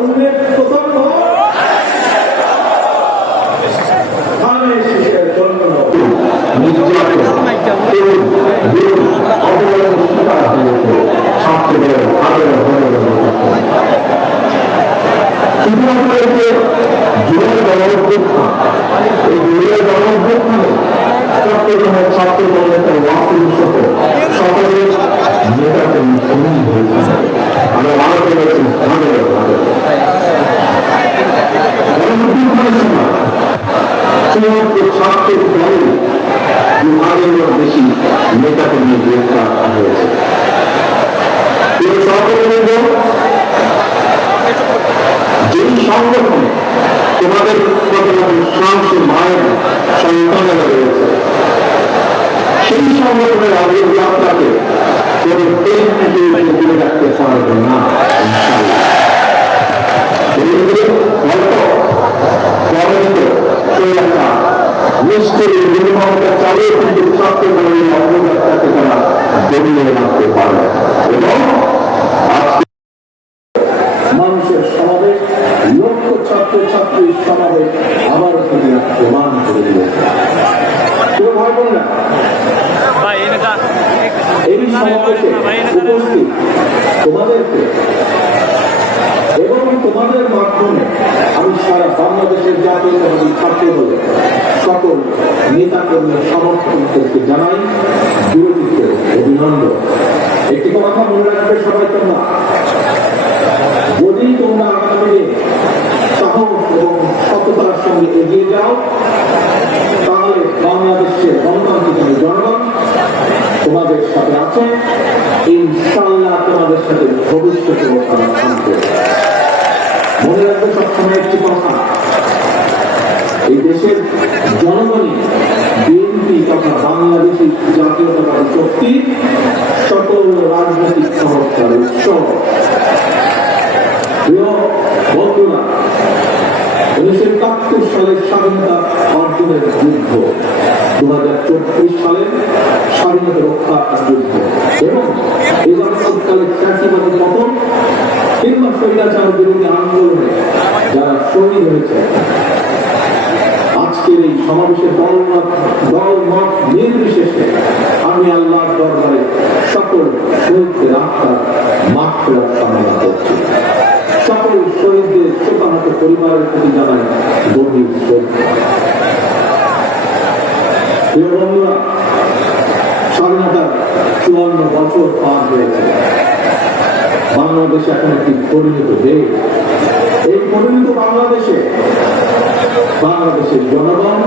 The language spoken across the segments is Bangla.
তারুণ্যের প্রথম ছাত্রের দলে বিভাগের বেশি নেতাকে নিয়ে গ্রেফতার হয়েছে। যেই সংগঠনে তোমাদের সাহসী মায়ের সন্তানেরা রয়েছে, সেই সংগঠনের আগের যাত্রাকে কোনো তুলে রাখতে পারবে না। নিশ্চয়ই নির্মমতা চালিয়ে কিন্তু ছাত্র দলের অগ্রযাত্রাকে তারা দমিয়ে রাখতে পারে এবং মানুষের সমাবেশ, লক্ষ ছাত্রছাত্রীর সমাবেশ আবারও তিনি প্রমাণ করে দিয়েছে। কেউ ভয় করে না, এই সমাবেশে উপস্থিত তোমাদেরকে এবং তোমাদের মাধ্যমে আমি সারা বাংলাদেশের জাতীয়তাবাদী ছাত্র দলে সকল নেতাকর্মীর সমর্থকদেরকে জানাই বিরোধীকে অভিনন্দন। একটি কথা মনে রাখবে সবাই, তোমরা যদি তোমরা আগামী সাহস এবং সততার সঙ্গে এগিয়ে যাও, তাহলে বাংলাদেশের গণতান্ত্রিক জনগণ তোমাদের সাথে আছে, ইনশাআল্লাহ তোমাদের সাথে ভবিষ্যতে থাকবে। মনে রাখবে সবসময় একটি কথা, এই দেশের জনগণই বিএনপি তথা বাংলাদেশী জাতীয়তাবাদী শক্তি সকল রাজনৈতিক সংস্কার উৎস। প্রিয় বন্ধুরা, 1971 সালের স্বাধীনতা অর্জনের যুদ্ধ, 2024 সালের স্বাধীনতা রক্ষার যুদ্ধ এবং এবারকালের ফ্যাসিবাদী পতন কিংবা স্বৈরাচার বিরোধী আন্দোলনে যারা শহীদ হয়েছে, আজকের এই সমাবেশের দলমত নির্বিশেষে আমি আল্লাহর দরবারে সকল শহীদদের আত্মার মাগফিরাত কামনা করছি। সকল শহীদদের শোকাহত পরিবারের প্রতি জানাই গভীর শ্রদ্ধা। প্রিয় বন্ধুরা, স্বাধীনতার 54 বছর পার হয়েছে। বাংলাদেশ এখন একটি পরিণত দেশ। এই পরিণত বাংলাদেশের জনগণ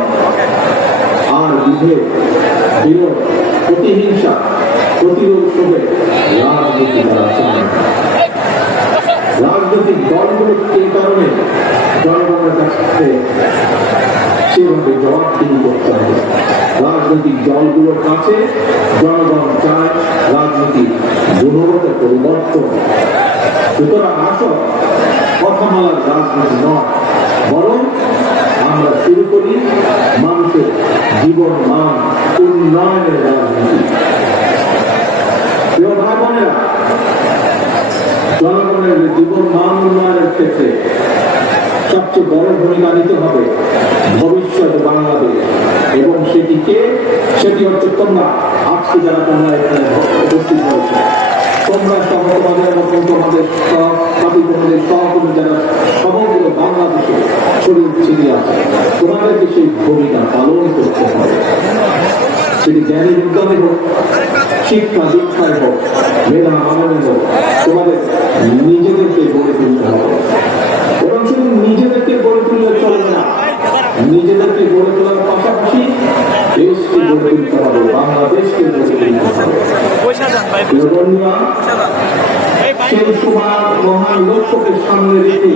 আর বিভেদ, বিরোধ, প্রতিহিংসা, প্রতিরোধ করে রাজনীতি করা চায় না। রাজনৈতিক দলগুলো এই কারণে জনগণের কাছে সেভাবে জবাবদিহি করতে হবে। রাজনৈতিক দলগুলোর কাছে জনগণ চায় রাজনীতির গুণগত পরিবর্তন। সুতরাং আসল কথামালার রাজনীতি নয়, বরং আমরা শুরু করি মানুষের জীবন মান উন্নয়নের রাজনীতি। প্রিয় ভাই বোনেরা, জনগণের জীবন মান উন্নয়নের ক্ষেত্রে সবচেয়ে বড় ভূমিকা নিতে হবে ভবিষ্যৎ বাংলাদেশ, এবং সেটি হচ্ছে তোমরা। আজকে যারা তোমরা এখানে উপস্থিত হয়েছে, তোমরা সহ তোমাদের মতন তোমাদের সহকর্মী যারা সমগ্র বাংলাদেশে ছড়িয়ে ছিটিয়ে আছে, তোমাদেরকে সেই ভূমিকা পালন করতে হবে। সেটি জ্ঞানী বিজ্ঞানে হোক, শিক্ষা দীক্ষায় হোক, মেধা মাননে হোক, তোমাদের নিজেদেরকে গড়ে তুলতে হবে। এবং শুধু নিজেদেরকে গড়ে তুললে চলবে না, নিজেদেরকে গড়ে তোলার পাশাপাশি দেশকে গড়ে তুলতে হবে, বাংলাদেশকে গড়ে তুলতে হবে। সেই সমান মহান লক্ষ্যকে সামনে রেখে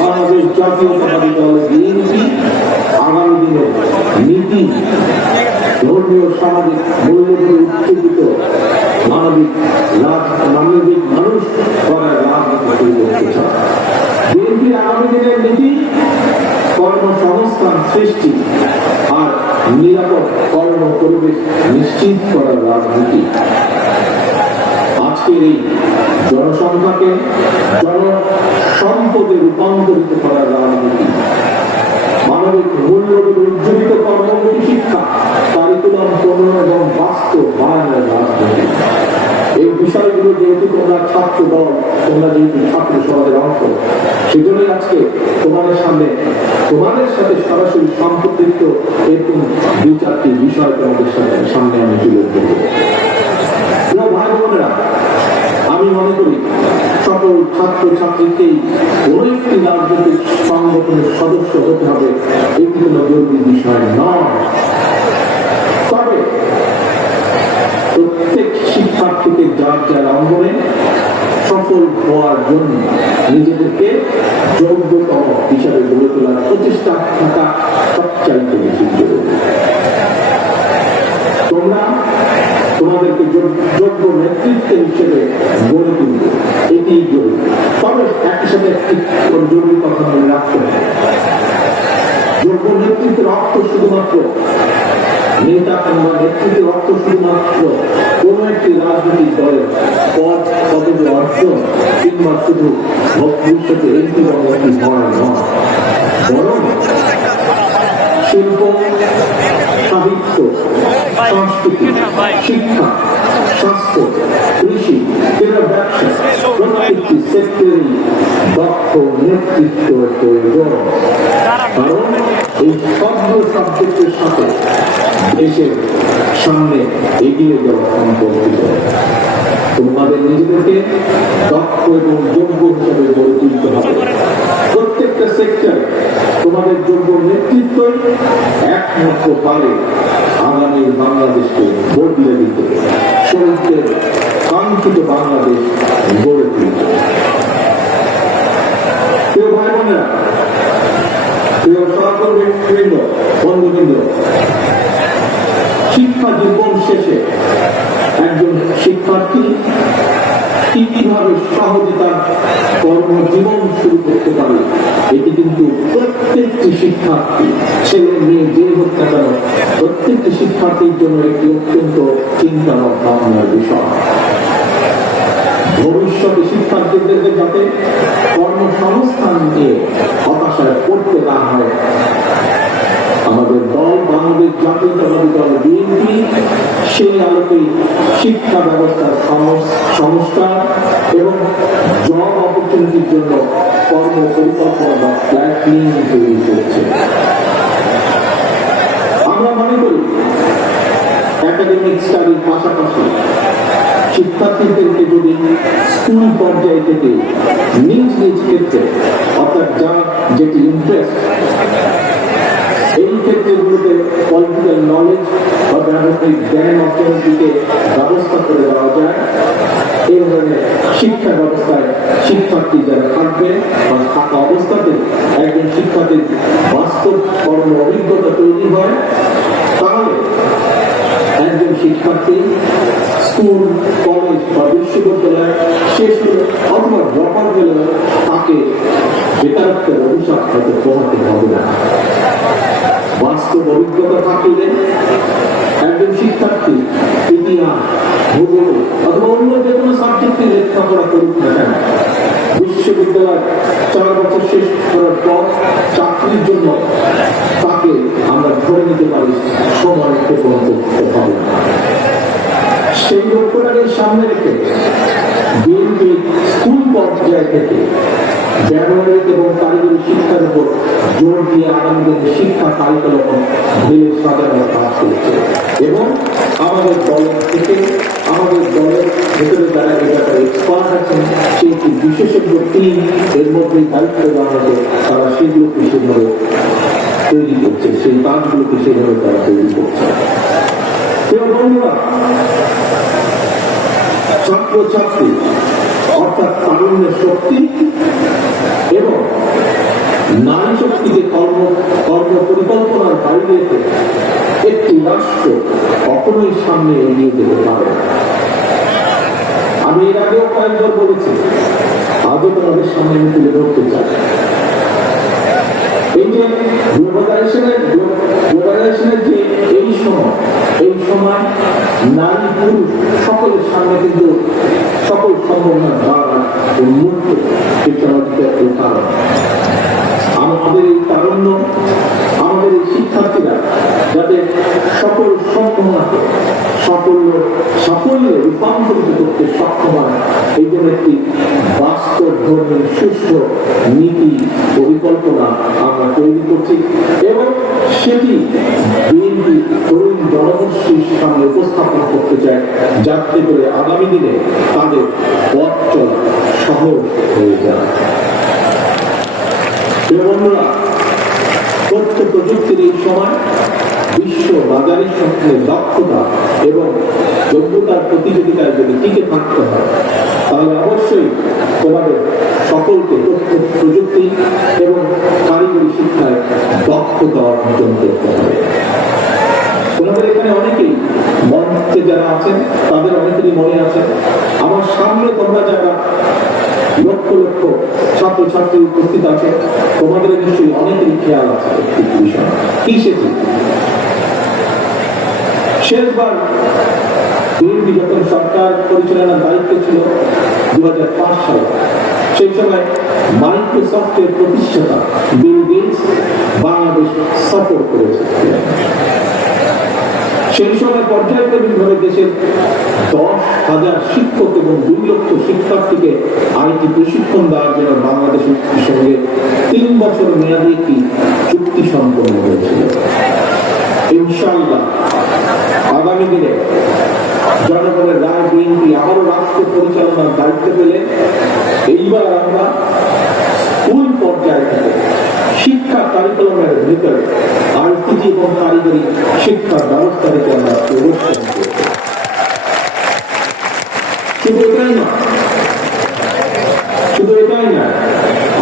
বাংলাদেশ জাতীয়তাবাদী দল বিএনপি আগামী দিনে নীতি, ধর্মীয় সামাজিক মূল্যবোধে উচ্চকিত মানবিক মানুষ গড়ায় রাজনীতি শুরু করতে চায়। বিএনপি আগামী দিনের নীতি কর্মসংস্থান সৃষ্টি আর নিরাপদ কর্ম পরিবেশ নিশ্চিত করার রাজনীতি। আজকে আজকের এই জনসংখ্যাকে জনসম্পদে রূপান্তরিত করার রাজনীতি, মানবিক মূল্যবোধ উজ্জীবিত কর্মমুখী শিক্ষা, কারিকুলাম প্রণয়ন এবং বাস্তবায়নের রাজনীতি, এই বিষয়গুলো যেহেতু তোমরা ছাত্র দল, তোমরা যেহেতু ছাত্র সমাজের অংশ, সেজন্যই আজকে তোমাদের সাথে সরাসরি সম্পর্কিত এরকম 2-4টি বিষয় তোমাদের সামনে আমি তুলে ধরব। ভাই বোনেরা, আমি মনে করি সকল ছাত্র ছাত্রীকেই কোন একটি রাজনৈতিক সংগঠনের সদস্য হতে হবে, এটি কোন জরুরি বিষয় নয়। তবে প্রত্যেক শিক্ষার্থীকে যার যার অঙ্গনে সফল হওয়ার জন্য নিজেদেরকে যোগ্যতম হিসাবে গড়ে তোলার প্রচেষ্টা থাকা সবচাইতে বেশি জরুরি। তোমরা তোমাদেরকে যোগ্য নেতৃত্ব হিসেবে গড়ে তুলবে, এটি জরুরি। তবে একই সাথে একটি জরুরি কথা মনে রাখতে হবে, যোগ্য নেতৃত্বের অর্থ শুধুমাত্র নেতা কিংবা নেতৃত্বের অর্থ শুধুমাত্র কোন একটি রাজনৈতিক দলের পদবি অর্জন কিংবা শুধু ভবিষ্যতে এমপি বা মন্ত্রী হওয়ার নয়, বরং শিল্প, সাহিত্য, সংস্কৃতি, শিক্ষা, স্বাস্থ্য, কৃষি, ব্যবসা, প্রত্যেকটি সেক্টরেই দক্ষ নেতৃত্ব প্রয়োজন। কারণ এই সবগুলো সাবজেক্টের সাথে দেশের সামনে এগিয়ে যাওয়া সম্পর্কিত। তোমাদের নিজেদেরকে দক্ষ এবং যোগ্য হিসাবে গড়ে তুলতে হবে। প্রত্যেকটা সেক্টর তোমাদের যোগ্য নেতৃত্ব একমাত্র পারে আগামী বাংলাদেশকে বদলে দিতে, শহীদদের কাঙ্ক্ষিত বাংলাদেশ গড়ে তুলতে। প্রিয় ভাই বোনেরা, প্রিয় সহকর্মীবৃন্দ, বন্ধুবৃন্দ, শিক্ষা জীবন শেষে একজন শিক্ষার্থী কিভাবে সহজে তার কর্মজীবন শুরু করতে পারে, এটি কিন্তু প্রত্যেকটি শিক্ষার্থী, ছেলে মেয়ে যে হোক না কেন, প্রত্যেকটি শিক্ষার্থীর জন্য একটি অত্যন্ত চিন্তার ভাবনার বিষয়। ভবিষ্যতে শিক্ষার্থীদেরকে যাতে কর্মসংস্থান নিয়ে হতাশায় পড়তে না হয়, আমাদের দল, বাংলাদেশ জাতীয়তাবাদী দল বিএনপি সেই আলোকে শিক্ষা ব্যবস্থার সংস্কার এবং জব অপরচুনিটির জন্য কর্ম পরিকল্পনা বা প্ল্যান তৈরি করছে। আমরা মনে করি একাডেমিক স্টাডির পাশাপাশি শিক্ষার্থীদেরকে যদি স্কুল পর্যায় থেকে নিজ নিজ ক্ষেত্রে, অর্থাৎ যার যেটি ইন্টারেস্ট, এই ক্ষেত্রগুলোতে পলিটিক্যাল নলেজ বা ব্যবহারিক জ্ঞান অর্জনের দিকে ব্যবস্থা করে দেওয়া যায়, এই ধরনের শিক্ষা ব্যবস্থায় শিক্ষার্থী যারা থাকবে বা থাকা অবস্থাতে একজন শিক্ষার্থীর বাস্তব কর্ম অভিজ্ঞতা তৈরি হয়, তাহলে একজন শিক্ষার্থী স্কুল, কলেজ বা বিশ্ববিদ্যালয় শেষ হলে অথবা ড্রপ আউট গেলে তাকে বেকারত্বের অভিশাপ হয়তো পোহাতে হবে না। বাস্তব অভিজ্ঞতা থাকলে একজন শিক্ষার্থী ইতিহাস, ভূগোল অথবা অন্য যে কোনো সাবজেক্টে লেখাপড়া করুক না কেন, বিশ্ববিদ্যালয় 4 বছর শেষ করার পর চাকরির জন্য তাকে আমরা ধরে নিতে পারি সময় ক্ষেপণ করতে হবে না। সেই লক্ষ্যটাকে সামনে রেখে বিএনপি স্কুল পর্যায় থেকে ব্যবহারিক এবং কারিগরি শিক্ষার উপর জোর দিয়ে আগামী দিনে শিক্ষা কারিকুলাম ঢেলে সাজানোর কাজ করছে এবং আমাদের দল থেকে, আমাদের দলের ভেতরে যারা এই ব্যাপারে এক্সপার্ট আছেন, সেই একটি বিশেষজ্ঞ টিম এর মধ্যে দায়িত্ব দেওয়া হবে, তারা সেগুলোকে সেভাবে তৈরি করছে, সেই কাজগুলোকে সেভাবে তারা তৈরি করছে। বন্ধুরা, ছাত্রছাত্রী অর্থাৎ তারুণ্যের শক্তি এবং নারী শক্তিকে কর্ম পরিকল্পনার বাইরে একটি রাষ্ট্র কখনোই সামনে এগিয়ে যেতে পারে। আমি এর আগেও কয়েকবার বলেছি, আজও তোমাদের সামনে আমি তুলে ধরতে চাই। এই যে গ্লোবালাইজেশনের যে এই সময় নারী পুরুষ সকলের সামনে কিন্তু সকল সাফল্যে রূপান্তরিত করতে সক্ষম হয়, এই জন্য একটি বাস্তব ধর্মের সুস্থ নীতি পরিকল্পনা আমরা তৈরি করছি এবং সেটি বিএনপি তরুণ জনগোষ্ঠীর সামনে উপস্থাপন করতে চায়, যাতে করে আগামী দিনে তাদের পথ চলা সহজ হয়ে যায়। বন্ধুরা, তথ্য প্রযুক্তির এই সময় বিশ্ব বাজারের সঙ্গে দক্ষতা এবং যোগ্যতার প্রতিযোগিতায় যদি টিকে থাকতে হয়, তাহলে অবশ্যই তোমাদের সকলকে তথ্য প্রযুক্তি এবং কারিগরি শিক্ষায় দক্ষতা অর্জন করতে হবে। তোমাদের এখানে অনেকেই মঞ্চে যারা আছেন তাদের অনেকেরই মনে আছে, আমার সামনে তোমরা যারা লক্ষ লক্ষ ছাত্রছাত্রী উপস্থিত আছে, তোমাদের নিশ্চয়ই অনেকেরই খেয়াল আছে একটি বিষয়। কি সেটি? শেষবার বিএনপি যখন সরকার পরিচালনার দায়িত্ব ছিল 2005 সালে, সেই সময় মাইক্রোসফটের প্রতিষ্ঠাতা বিল গেটস বাংলাদেশ সফর করেছে। সেই সময় পর্যায়ক্রমিকভাবে দেশের 10,000 শিক্ষক এবং 2 লক্ষ শিক্ষার্থীকে আইটি প্রশিক্ষণ দেওয়ার জন্য বাংলাদেশের সঙ্গে 3 বছর মেয়াদী একটি চুক্তি সম্পন্ন হয়েছিল। ইনশাআল্লাহ আগামী দিনে জনগণের রায় বিএনপি আবারও রাষ্ট্র পরিচালনার দায়িত্ব পেলে এইবার আমরা স্কুল পর্যায় থেকে শিক্ষা কারিকুলামের ভিতরে আইসিটি এবং কারিগরি শিক্ষা ব্যবস্থাকে আমরা প্রবর্তন করব। শুধু এটাই না,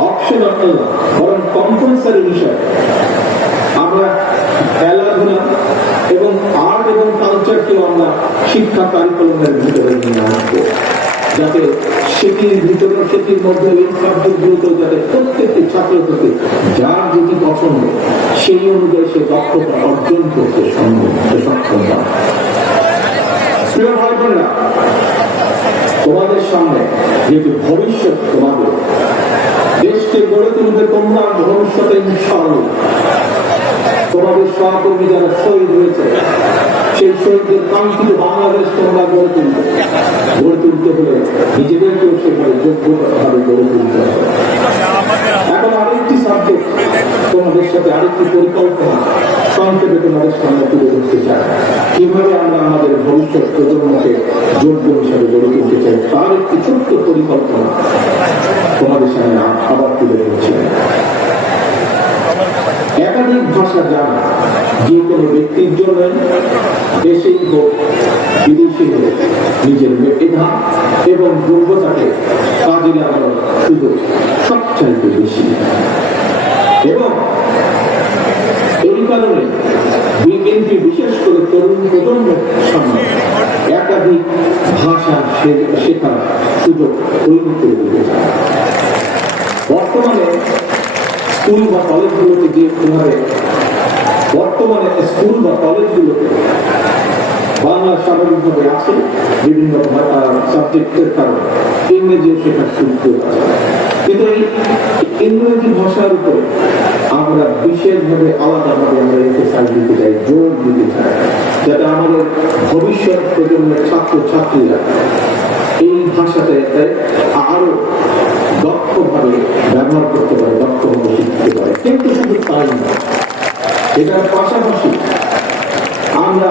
অপশনাল না, বরং কম্পালসারি বিষয় আমরা খেলাধুলা এবং আর্ট এবং কালচারকেও আমরা শিক্ষা কারিকুলামের ভিতরে নিয়ে আসবো, যাতে সেটির ভিতরে সেটির মধ্যে এই সাবজেক্টগুলোতে যাতে প্রত্যেকটি ছাত্রছাত্রী যার যেটি পছন্দ সেই অনুযায়ী সে দক্ষতা অর্জন করতে সক্ষম হয়। প্রিয় ভাই বোনেরা, তোমাদের সামনে যেহেতু ভবিষ্যৎ তোমাদের, দেশকে গড়ে তুলবে তোমরা ভবিষ্যতে ইনশাআল্লাহ। তোমাদের সহকর্মী যারা শহীদ হয়েছে, সেই শহীদদের কাঙ্ক্ষিত বাংলাদেশ তোমরা গড়ে তুলতে হলে নিজেদেরকেও সেভাবে যোগ্যভাবে গড়ে তুলতে হবে। এখন আরেকটি সাবজেক্ট তোমাদের সাথে, আরেকটি পরিকল্পনা সংক্ষেপে তোমাদের সামনে তুলে ধরতে চাই। কিভাবে আমরা আমাদের ভবিষ্যৎ প্রজন্মকে যোগ্য হিসাবে গড়ে তুলতে চাই, তার একটি ছোট্ট পরিকল্পনা তোমাদের সামনে আবার তুলে ধরছি। একাধিক ভাষা জানা যে কোনো ব্যক্তির জন্য দেশেই হোক বিদেশি হোক নিজের মেধা এবং যোগ্যতাকে কাজে লাগানোর সুযোগ সবচাইতে বেশি। এবং এই কারণে বিএনপি বিশেষ করে তরুণ প্রজন্মের সামনে একাধিক ভাষা শেখার সুযোগ তৈরি করে দিতে চায়। বর্তমানে স্কুল বা কলেজগুলোতে বাংলা স্বাভাবিকভাবে আছে, বিভিন্ন সাবজেক্টের কারণে ইংরেজিও শেখার সুযোগ আছে, কিন্তু এই ইংরেজি ভাষার উপরে আমরা বিশেষভাবে আলাদাভাবে আমরা এমফাসাইজ দিতে চাই, জোর দিতে চাই, যাতে আমাদের ভবিষ্যৎ প্রজন্মের ছাত্রছাত্রীরা এই ভাষাতে আরো দক্ষভাবে ব্যবহার করতে পারে, দক্ষভাবে শিখতে পারে। কিন্তু শুধু তাই না, এটার পাশাপাশি আমরা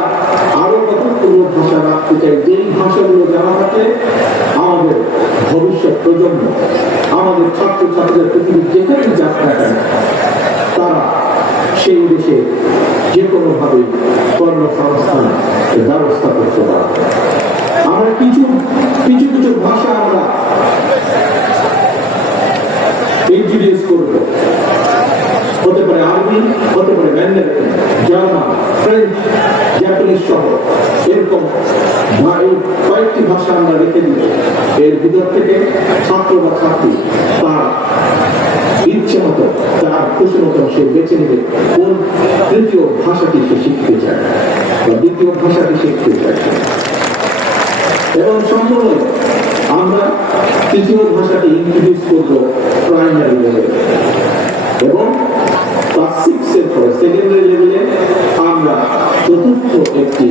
আরো কতগুলো ভাষা রাখতে চাই, যেই ভাষাগুলো জানা থাকলে আমাদের ভবিষ্যৎ প্রজন্ম, আমাদের ছাত্রছাত্রীদের পৃথিবীর যেখানে যাক না কেন তারা সেই দেশে যে কোনোভাবে কর্মসংস্থান ব্যবস্থা করতে পারবে। আমরা কিছু ভাষা আমরা ইন্ট্রোডিউস করবো, হতে পারে আরবি, হতে পারে ম্যান্ডারিন, জার্মান, ফ্রেঞ্চ, জাপানিজ সহ এরকম কয়েকটি ভাষা আমরা রেখে দিব। এর ভিতর থেকে ছাত্র বা ছাত্রী তার ইচ্ছে মতো, তার খুশি মতো সে বেছে নেবে কোন তৃতীয় ভাষাটি সে শিখতে চায় বা দ্বিতীয় ভাষাটি শিখতে চায়। এবং সম্পূর্ণ আমরা তৃতীয় ভাষাটি ইন্ট্রোডিউস করবো প্রাইমারি লেভেলে, এবং ক্লাস 6 এর পরে সেকেন্ডারি লেভেলে আমরা আমরা চতুর্থ একটি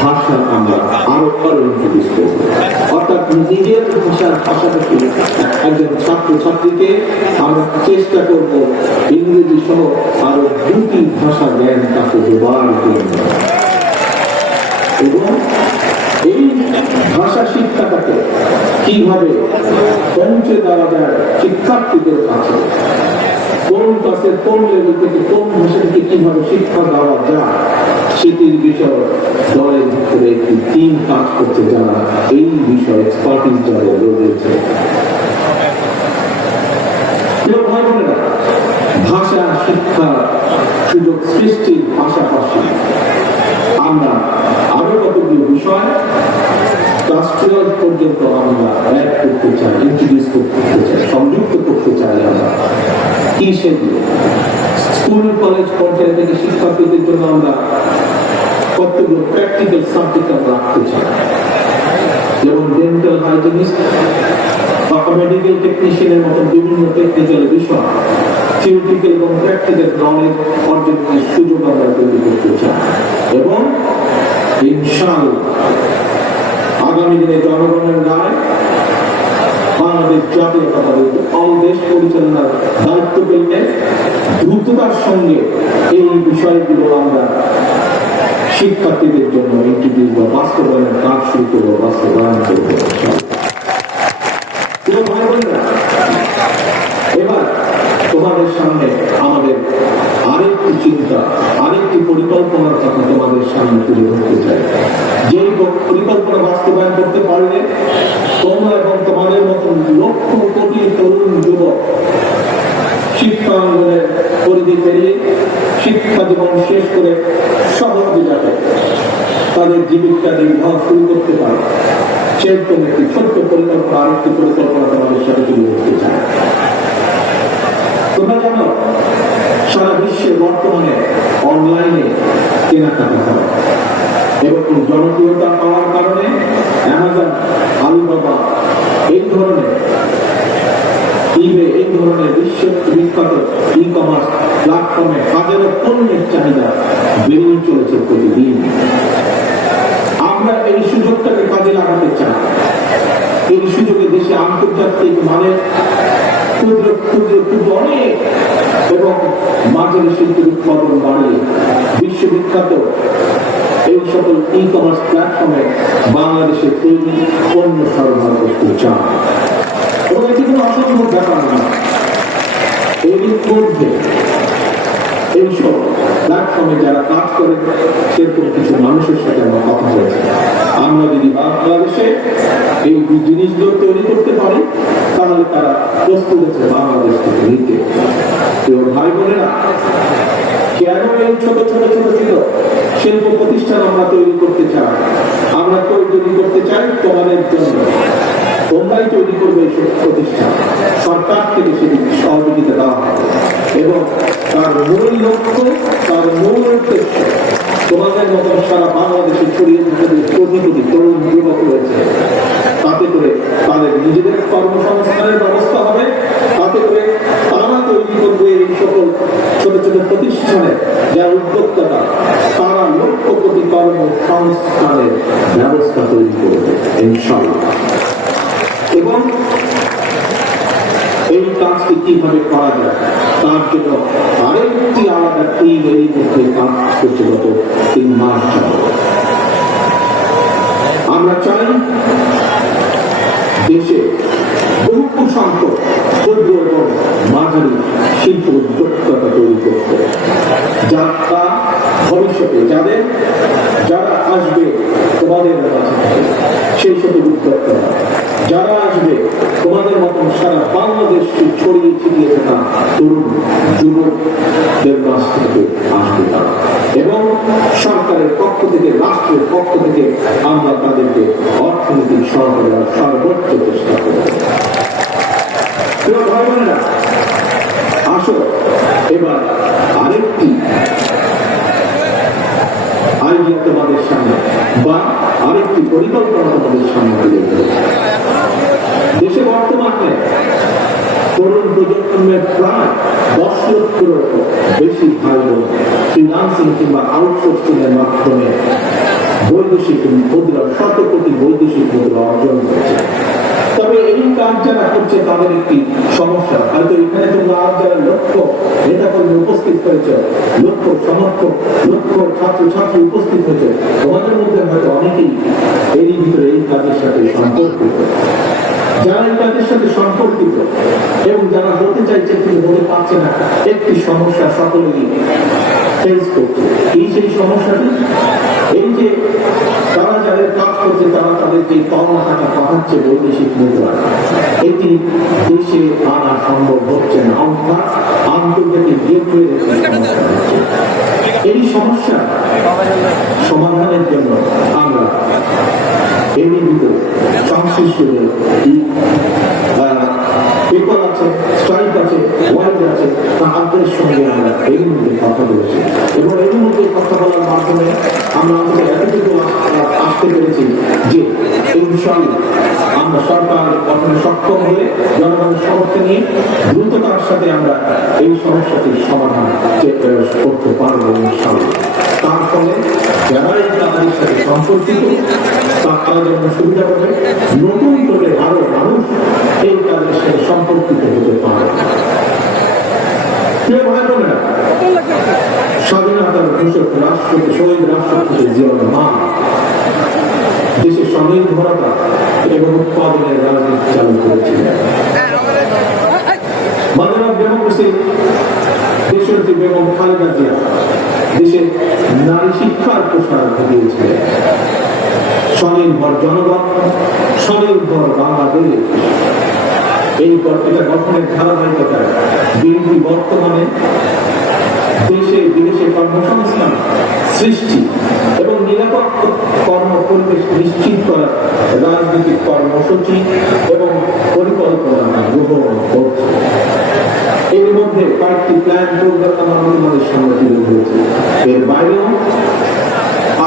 ভাষা আমরা আরো ইন্ট্রোডিউস করব, অর্থাৎ নিজের ভাষার পাশাপাশি একজন ছাত্র ছাত্রীকে আমরা চেষ্টা করব ইংরেজি সহ আরো দুটি ভাষা জ্ঞান তাকে দেওয়ার জন্য। এবং এই ভাষা শিক্ষাটাকে কিভাবে পৌঁছে দেওয়া যায় শিক্ষার্থীদের কাছে, কোন ক্লাসের কোন লেভেল থেকে কোন ভাষাকে কিভাবে শিক্ষা দেওয়া যায়, সেটির বিষয় দলের ভিতরে একটি টিম কাজ করছে যারা এই বিষয়ে এক্সপার্টিস যারা রয়েছে। ভাষা শিক্ষা সুযোগ সৃষ্টির পাশাপাশি আমরা আরো কতগুলো বিষয় ক্লাস 12 পর্যন্ত আমরা অ্যাড করতে চাই, ইন্ট্রোডিউস করতে চাই, সংযুক্ত করতে চাই। আমরা কি সেগুলো স্কুল কলেজ পর্যায়ে থেকে শিক্ষার্থীদের জন্য আমরা কতগুলো প্র্যাকটিক্যাল সাবজেক্ট আমরা রাখতে চাই, যেমন ডেন্টাল হাইজিনিস্ট বা মেডিকেল টেকনিশিয়ানের মতো বিভিন্ন টেকনিক্যাল বিষয় থিওরিটিক্যাল এবং প্র্যাকটিক্যাল নলেজ অর্জনের সুযোগ আমরা তৈরি করতে চাই। এবং ইনশাআল্লাহ আগামী দিনে জনগণের রায় বাংলাদেশ জাতীয়তাবাদী দল দেশ পরিচালনার দায়িত্ব পেলে দ্রুততার সঙ্গে এই বিষয়গুলো আমরা শিক্ষার্থীদের জন্য ইন্ট্রোডিউস বা বাস্তবায়নের কাজ শুরু করবো, বাস্তবায়ন করবো। এবার তোমাদের সামনে আমাদের আরেকটি চিন্তা, আরেকটি পরিকল্পনার কথা তোমাদের সামনে তুলে ধরতে চাই। যে পরিকল্পনা বাস্তবায়ন করতে পারলে তোমরা এবং তোমাদের মতন লক্ষ কোটি তরুণ যুবক শিক্ষা আন্দোলনের পরিধি পেরিয়ে শিক্ষা জীবন শেষ করে সহজে যাবে তাদের জীবিকা নির্বাহ শুরু করতে পারে, সেরকম একটি ছোট্ট পরিকল্পনা, আরেকটি পরিকল্পনা তোমাদের সাথে তুলে ধরতে চাই। তোমরা জানো সারা বিশ্বে বর্তমানে অনলাইনে কেনাকাটা হয় এবং জনপ্রিয়তা পাওয়ার কারণে অ্যামাজন, আলিবাবা এই ধরনের ইবে এই ধরনের বিশ্ব বিখ্যাত ই কমার্স প্ল্যাটফর্মে হাজারো পণ্যের চাহিদা বেড়ে চলেছে প্রতিদিন। আমরা এই সুযোগটাকে কাজে লাগাতে চাই। এই সুযোগে দেশে আন্তর্জাতিক মানের ক্ষুদ্র ক্ষুদ্র ক্ষুদ্র অনেক এবং মাঝারি শিল্পের উৎপাদন বাড়িয়ে বিশ্ববিখ্যাত এই সকল ই কমার্স প্ল্যাটফর্মে বাংলাদেশের তৈরি পণ্য সরবরাহ করতে চান। এবং এটি কোনো অসম্ভব ব্যাপার না। এর মধ্যে এইসব প্ল্যাটফর্মে যারা কাজ করে সেরকম কিছু মানুষের সাথে আমার কথা হয়েছে। আমরা যদি বাংলাদেশে এই জিনিসগুলো তৈরি করতে পারি তাহলে তারা প্রস্তুত আছে বাংলাদেশ থেকে নিতে। ভাই বোনেরা, কেন এই ছোট ছোট ছোট ছোট শিল্প প্রতিষ্ঠান আমরা তৈরি করতে চাই? আমরা তৈরি করতে চাই তোমাদের জন্য। তোমরাই তৈরি করবে এইসব প্রতিষ্ঠান, সরকার থেকে সেটি সহযোগিতা দেওয়া হবে এবং তার মূল লক্ষ্য, তার মূল উদ্দেশ্য তোমাদের মতন সারা বাংলাদেশে ছড়িয়ে থাকতে কোটি কোটি তরুণ যুবক রয়েছে, তাতে করে তাদের নিজেদের কর্মসংস্থানের ব্যবস্থা হবে, তাতে করে তারা তৈরি করবে এই সকল ছোট ছোট প্রতিষ্ঠানে যারা উদ্যোক্তারা তারা লক্ষ কোটি কর্মসংস্থানের ব্যবস্থা তৈরি করবে ইনশাআল্লাহ। এবং এই কাজটি কিভাবে করা যায় তার জন্য আরেকটি আলাদা টিম এই মধ্যে কাজ করছে গত 3 মাস যাবত। আমরা চাই দেশে বহু সংখ্যক ক্ষুদ্র এবং মাঝারি শিল্প উদ্যোক্তা তৈরি করতে, যারা ভবিষ্যতে যারা আসবে তোমাদের সেই সকল উদ্যোক্তা, যারা আসবে তোমাদের মতন সারা বাংলাদেশকে ছড়িয়ে ছিটিয়ে থাকা তরুণ যুবকদের কাছ থেকে আসবে তারা। এবং সরকারের পক্ষ থেকে, রাষ্ট্রের পক্ষ থেকে আমরা তাদেরকে অর্থনৈতিক সহায়তা সর্বোচ্চ চেষ্টা করব। ভাই বোনেরা, আসো এবার আরেকটি আইডিয়া তোমাদের সামনে বা আরেকটি পরিকল্পনা তোমাদের সামনে তুলে ধরে। দেশে বর্তমানে তরুণ প্রজন্মের প্রায় 10 লক্ষের বেশি ভাই বোন ফ্রিল্যান্সিং কিংবা আউটসোর্সিং এর মাধ্যমে বৈদেশিক মুদ্রা, 100 কোটি বৈদেশিক মুদ্রা অর্জন করেছে। তবে এই কাজ যারা করছে তাদের একটি সমস্যা, হয়তো এখানে তোমরা আজ যারা লক্ষ্য নেতাকর্মী উপস্থিত হয়েছে, লক্ষ্য সমর্থক, লক্ষ্য ছাত্রছাত্রী উপস্থিত হয়েছে, তোমাদের মধ্যে হয়তো অনেকেই এরই ভিতরে এই কাজের সাথে সম্পর্কিত। যারা এই কাজের সাথে সম্পর্কিত এবং যারা হতে চাইছে কিন্তু হতে পারছে না, একটি সমস্যা সকলেই ফেস করছে। এই সেই সমস্যাটি, এই যে তারা যাদের কাজ করছে তারা তাদের যে পাওনা টাকা পাঠাচ্ছে বৈদেশিক মুদ্রা, এটি দেশে আনা সম্ভব হচ্ছে না, অর্থাৎ আন্তর্জাতিক গেটওয়ে এই সমস্যা সমাধানের জন্য আমরা এর ভিতরে সংশ্লিষ্ট পেপার আছে, স্ট্রাইক আছে, ওয়াইজ আছে, তাদের সঙ্গে আমরা এর মধ্যে কথা বলেছি এবং এর মধ্যে কথা বলার মাধ্যমে আমরা আমাদের এতটুকু আসতে পেরেছি যে ইনশাআল্লাহ আমরা সরকার গঠনে সক্ষম হলে জনগণের সমর্থন নিয়ে দ্রুততার সাথে আমরা এই সমস্যাটির সমাধান করতে পারবো ইনশাআল্লাহ। তার ফলে যারা এই কাজের সাথে সম্পর্কিত তারা যেমন সুবিধা পাবে, নতুন করে আরো মানুষ এই কাজের সাথে সম্পর্কিত হতে পারে। প্রিয় ভাই বোনেরা, স্বাধীনতার ঘোষক রাষ্ট্রপতি শহীদ রাষ্ট্রপতি জিয়াউর রহমান দেশের স্বনির্ভরতা এবং উৎপাদনের রাজনীতি চালু করেছিলেন। মাদার অফ ডেমোক্রেসি দেশের যে বেগম খালেদা জিয়া দেশে নারী শিক্ষার প্রসার ঘটিয়েছিলেন। স্বনির্ভর জনগণ, স্বনির্ভর বাংলাদেশ, এই এটা গঠনের ধারাবাহিকতায় বিএনপি বর্তমানে দেশে বিদেশে কর্মসংস্থান সৃষ্টি এবং নিরাপদ কর্ম পরিবেশ নিশ্চিত করার রাজনৈতিক কর্মসূচি এবং পরিকল্পনা গ্রহণ করছে। এর মধ্যে কয়েকটি প্ল্যান প্রোগ্রাম আমাদের সামনে তুলে ধরেছে। এর বাইরেও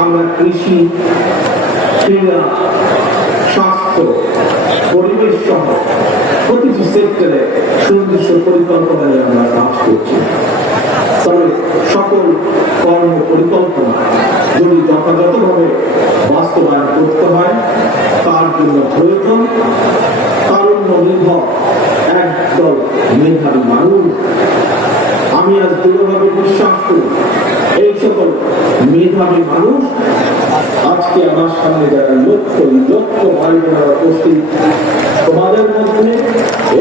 আমরা কৃষি, ক্রীড়া, স্বাস্থ্য, পরিবেশ সহ প্রতিটি সেক্টরে সুনির্দিষ্ট পরিকল্পনা নিয়ে আমরা কাজ করছি। তবে সকল কর্ম পরিকল্পনা যদি যথাযথভাবে বাস্তবায়ন করতে হয় তার জন্য প্রয়োজন তারুণ্য নির্ভর একদল মেধাবী মানুষ। আমি আজ দৃঢ়ভাবে বিশ্বাস করি এই সকল মেধাবী মানুষ আজকে আমার সামনে যারা লক্ষ লক্ষ ভাই বোনেরা উপস্থিত তোমাদের মধ্যে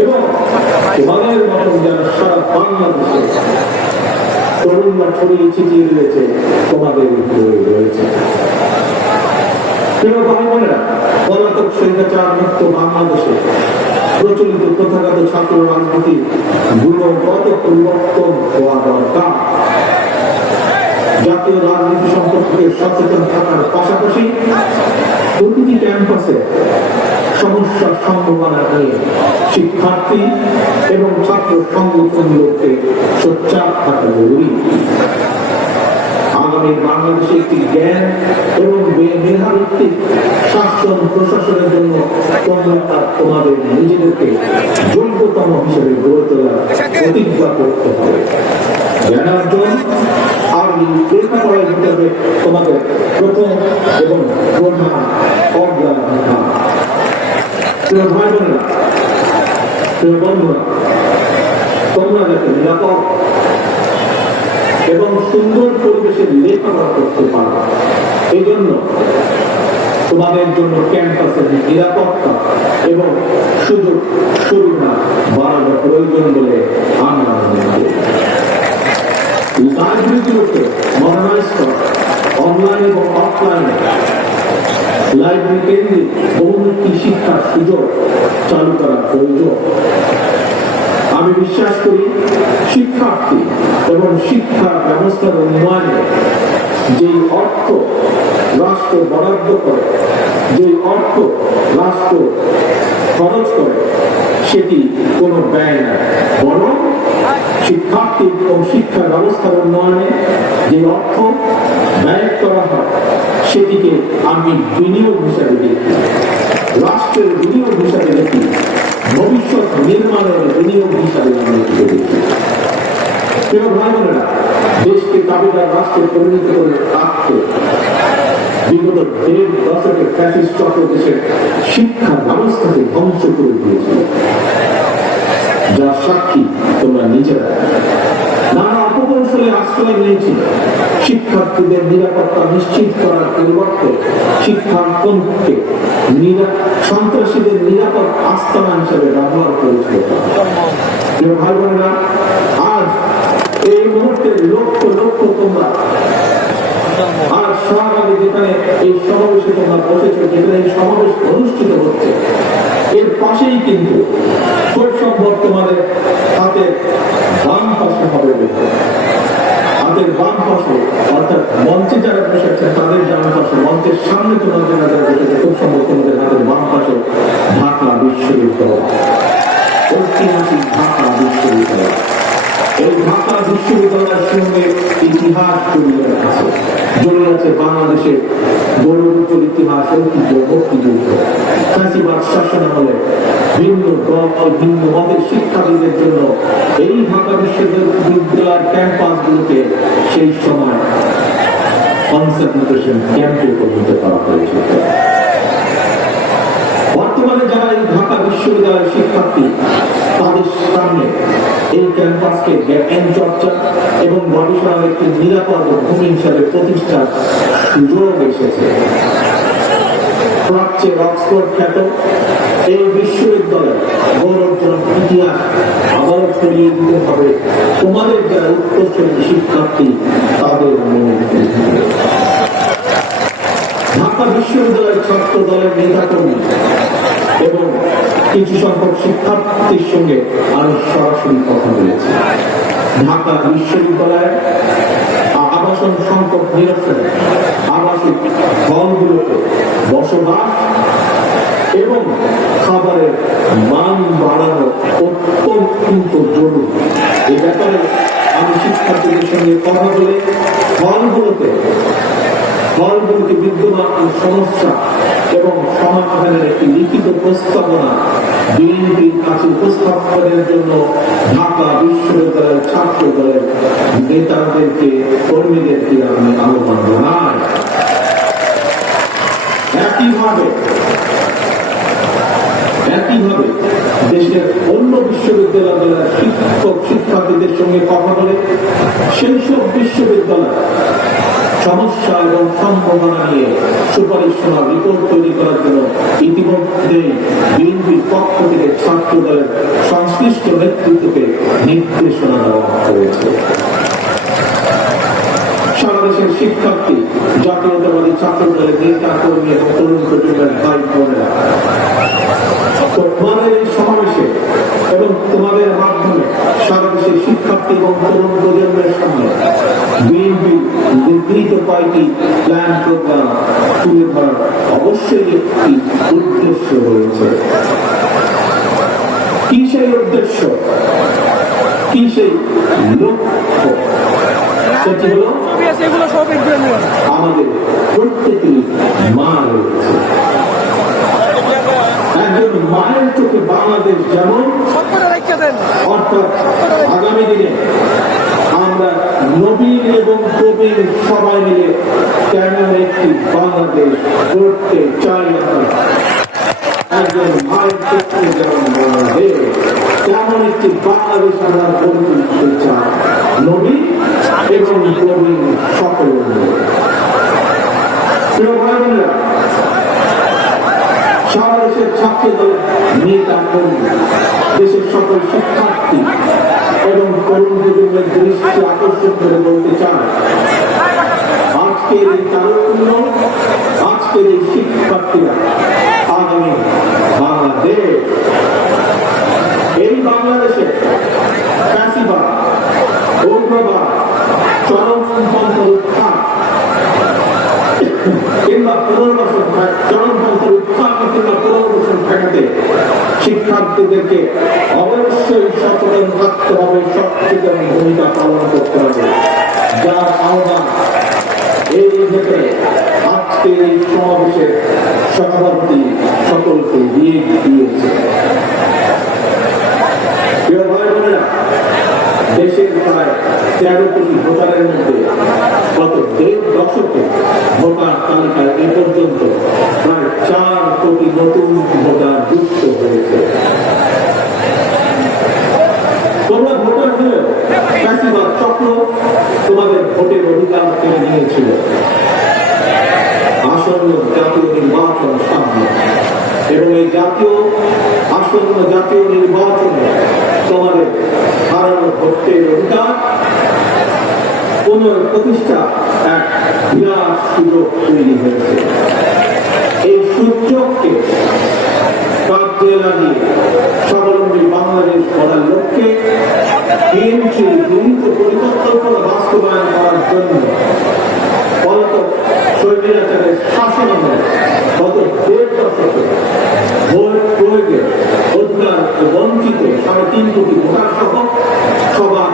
এবং তোমাদের মতন যারা সারা বাংলাদেশে তরুণরা ছড়িয়ে ছিটিয়ে রয়েছে তোমাদের উপরে রয়েছে। প্রিয় ভাই বোনেরা, পলাতক স্বৈরাচার মুক্ত বাংলাদেশে প্রচলিত প্রথাগত ছাত্র রাজনীতির গুণগত পরিবর্তন হওয়া দরকার। জাতীয় রাজনীতি সম্পর্কে সচেতন থাকার পাশাপাশি প্রতিটি ক্যাম্পাসে সমস্যার সম্ভাবনা নিয়ে শিক্ষার্থী এবং ছাত্র সংগঠনগুলোকে সোচ্চার থাকা জরুরি। আগামী বাংলাদেশে একটি জ্ঞান এবং মেধাভিত্তিক শাসন প্রশাসনের জন্য তোমরা তোমাদের নিজেদেরকে যোগ্যতম হিসেবে গড়ে তোলার প্রতিজ্ঞা করতে হবে। জ্ঞানার্জন আর লেখাপড়ায় দিতে হবে তোমাদের প্রথম এবং প্রধান অগ্রাধিকার। প্রিয় ভাই বোনেরা, প্রিয় বন্ধুরা, তোমরা যাতে নিরাপদ এবং সুন্দর পরিবেশে লেখাপড়া করতে পারো এই জন্য তোমাদের জন্য ক্যাম্পাসের নিরাপত্তা এবং সুযোগ সুবিধা বাড়ানো প্রয়োজন বলে আমরা মনে করি। লাইব্রেরিগুলোকে মডার্নাইজ করা, অনলাইন এবং অফলাইনে লাইব্রেরি কেন্দ্রিক বহুমুখী শিক্ষার সুযোগ চালু করা প্রয়োজন। আমি বিশ্বাস করি শিক্ষার্থী এবং শিক্ষা ব্যবস্থার উন্নয়নে যে অর্থ রাষ্ট্র বরাদ্দ করে, যে অর্থ রাষ্ট্র খরচ করে সেটি কোনো ব্যয় না, বরং শিক্ষার্থী এবং শিক্ষা ব্যবস্থার উন্নয়নে যে অর্থ ব্যয় করা হয় সেটিকে আমি বিনিয়োগ হিসাবে দেখি, রাষ্ট্রের বিনিয়োগ হিসাবে দেখি। ভবিষ্যৎ নির্মাণের বিনিয়োগ হিসাবে আমরা এটিকে দেখি। প্রিয় ভাই বোনেরা, দেশকে দাবিদার রাষ্ট্রে পরিণত করে রাখতে বিগত ১.৫ দশকে ফ্যাসিস্ট চক্র দেশের শিক্ষা ব্যবস্থাকে ধ্বংস করে দিয়েছিল, যার সাক্ষী তোমরা নিজেরা। নানা অপকৌশলে আশ্রয় নিয়েছিল। শিক্ষার্থীদের নিরাপত্তা নিশ্চিত করার পরিবর্তে শিক্ষাঙ্গনকে সন্ত্রাসীদের নিরাপদ আস্তানা হিসেবে ব্যবহার করেছিল। ভাই বোনেরা, আজ এই মুহূর্তে লক্ষ লক্ষ তোমরা আজ সমাজে যেখানে এই সমাবেশে তোমরা বসেছো, যেখানে এই সমাবেশ অনুষ্ঠিত হচ্ছে, এর পাশেই কিন্তু খুব সম্ভব তোমাদের হাতের বাম পাশে হবে, হাতের বাম পাশে অর্থাৎ মঞ্চে যারা বসেছে তাদের ডান পাশে, মঞ্চের সামনে তোমাদের যারা বসেছে খুব সম্ভব তোমাদের হাতের বাম পাশে ঢাকা বিশ্ববিদ্যালয়, ঐতিহাসিক ঢাকা বিশ্ববিদ্যালয়। এই ঢাকা বিশ্ববিদ্যালয়ের সঙ্গে ইতিহাস জড়িয়ে আছে বাংলাদেশের গৌরবোজ্জ্বল ইতিহাস, ঐতিহ্য, মুক্তিযুদ্ধ। ফ্যাসিবাদ শাসনামলে ভিন্ন দল, ভিন্ন মতের শিক্ষার্থীদের জন্য এই ঢাকা বিশ্ববিদ্যালয়ের ক্যাম্পাসগুলোকে সেই সময় কনসেন্ট্রেশন ক্যাম্পে পরিণত করা হয়েছিল। বর্তমানে যারা এই ঢাকা বিশ্ববিদ্যালয়ের শিক্ষার্থী, তাদের সামনে এই ক্যাম্পাসকে জ্ঞান চর্চা এবং গবেষণার একটি নিরাপদ ভূমি হিসাবে প্রতিষ্ঠার সুযোগ এসেছে। প্রাচ্যের অক্সফোর্ড খ্যাত এই বিশ্ববিদ্যালয় গৌরবজনক ইতিহাস আবার ছড়িয়ে দিতে হবে তোমাদের যারা উত্তরসূরি শিক্ষার্থী তাদের মনে। ঢাকা বিশ্ববিদ্যালয়ের ছাত্র দলের নেতাকর্মী এবং কিছু সংখ্যক শিক্ষার্থীর সঙ্গে আমি সরাসরি কথা বলেছি। ঢাকা বিশ্ববিদ্যালয়ের আবাসন সংকট নিরসনে, আবাসিক হলগুলোতে বসবাস এবং খাবারের মান বাড়ানো অত্যন্ত জরুরি। এ ব্যাপারে আমি শিক্ষার্থীদের সঙ্গে কথা বলে হলগুলোকে বিদ্যমান সমস্যা এবং সমাধানের একটি লিখিত প্রস্তাবনা বিএনপির কাছে উপস্থাপনের জন্য ঢাকা বিশ্ববিদ্যালয়ের ছাত্র দলের নেতাদেরকে, কর্মীদেরকে আমি আহ্বান জানাই। একইভাবে দেশের অন্য বিশ্ববিদ্যালয়ের শিক্ষক শিক্ষার্থীদের সঙ্গে কথা বলে সেই সব বিশ্ববিদ্যালয় সমস্যা এবং সম্ভাবনা নিয়ে সুপারিশ শোনা রিপোর্ট তৈরি করার জন্য ইতিমধ্যে বিএনপির পক্ষ থেকে ছাত্র দলের সংশ্লিষ্ট নেতৃত্বকে নির্দেশনা দেওয়া হয়েছে। সারা দেশের শিক্ষার্থী, জাতীয়তাবাদী ছাত্র দলের নেতা কর্মী এবং তরুণ প্রজন্মের ভাই বোনেরা, তোমাদের এই সমাবেশে এবং তোমাদের মাধ্যমে সারা দেশের শিক্ষার্থী এবং তরুণ প্রজন্মের সামনে বিএনপি নির্ধারিত কয়েকটি প্ল্যান প্রোগ্রাম তুলে ধরার অবশ্যই একটি উদ্দেশ্য রয়েছে। কি সেই উদ্দেশ্য, কি সেই লক্ষ্য? সেটি হল আমাদের প্রত্যেকেরই মা রয়েছে। একজন মায়ের চোখে বাংলাদেশ যেমন, অর্থাৎ আগামী দিনে আমরা নবীন এবং প্রবীণ সবাই মিলে তেমন একটি বাংলাদেশ গড়তে চাই। একজন মায়ের চোখে যেমন বাংলাদেশ, তেমন একটি বাংলাদেশ আমরা গড়তে চাই নবীন এবং প্রবীণ সকল মিলে। সারা দেশের ছাত্র দলের নেতা কর্মী, দেশের সকল শিক্ষার্থী এবং তরুণ প্রজন্মের দৃষ্টি আকর্ষণ করে বলতে চান, আজকের এই তারুণ্য, আজকের এই শিক্ষার্থীরা আগামী বাংলাদেশ, এই বাংলাদেশে ফ্যাসিবাদ, উগ্রবাদ, চরমপন্থার উত্থান কিংবা পুনর্বাসন, চরমপন্থার উত্থান কিংবা পুনর্বাসন ঠেকাতে শিক্ষার্থীদেরকে অবশ্যই সচেতন থাকতে হবে, সচেতন ভূমিকা পালন করতে হবে। যার আহ্বান এই ক্ষেত্রে আজকের এই সমাবেশের সভাপতি সকলকে দিয়ে দিয়েছে। নতুন ভোটার যুক্ত হয়েছে। তোমরা ভোটার হলেও ফ্যাসিবাদ চক্র তোমাদের ভোটের অধিকার কেড়ে নিয়েছিল। আসন্ন জাতীয় নির্বাচন সামনে এবং এই আসন্ন জাতীয় নির্বাচনে তোমাদের হারানো ভোটের অধিকার পুনঃপ্রতিষ্ঠা এক বিরাট সুযোগ তৈরি হয়েছে। এই সুযোগকে কাজে লাগিয়ে স্বাবলম্বী বাংলাদেশ গড়ার লক্ষ্যে বিএনপির গৃহীত পরিকল্পনা বাস্তবায়ন করার জন্য পলাতক স্বৈরাচারের শাসনামলে গত ১.৫ দশকে ভোট প্রয়োগে অধিকার বঞ্চিত ৩.৫ কোটি ভোটার সহ সবার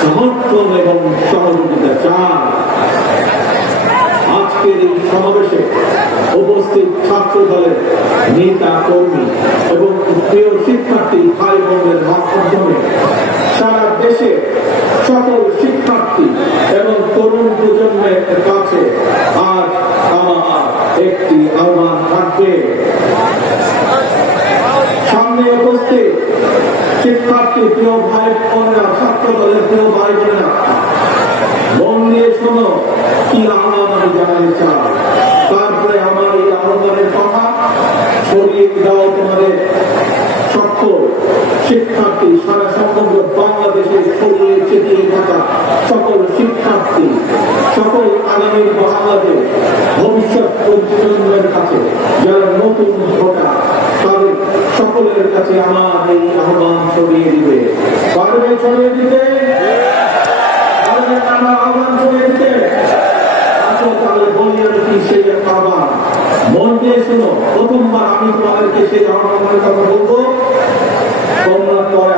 সমর্থন এবং সহযোগিতা চান। আজকের এই সমাবেশে উপস্থিত ছাত্র দলের নেতা কর্মী এবং প্রিয় শিক্ষার্থী ভাই বোনদের মাধ্যমে সারা দেশে সকল শিক্ষার্থী এবং তরুণ প্রজন্মের কাছে আজ আমার একটি আহ্বান থাকবে। সামনে উপস্থিত শিক্ষার্থী প্রিয় ভাই বোনেরা, ছাত্র দলের প্রিয় ভাই বোনেরা, মন দিয়ে শোনো কি আহ্বান আমি জানাতে চাই। তারপরে আমার এই আহ্বানের কথা ছড়িয়ে দাও তোমাদের সকল শিক্ষার্থী, সারা সমগ্র বাংলাদেশে ছড়িয়ে ছিটিয়ে থাকা সকল শিক্ষার্থী, সকল আগামীর বাংলাদেশ ভবিষ্যৎ প্রজন্মের কাছে যারা নতুন ভোটার, তাদের সকলের কাছে আমার এই আহ্বান ছড়িয়ে দিবে। পারবে ছড়িয়ে দিতে? আহ্বান ছড়িয়ে দিতে? আসো তাহলে বলি আমি কি সেই আহ্বান। মন দিয়ে শোনো, প্রথমবার আমি তোমাদেরকে সেই আহ্বানের কথা বলবো, তোমরা পরে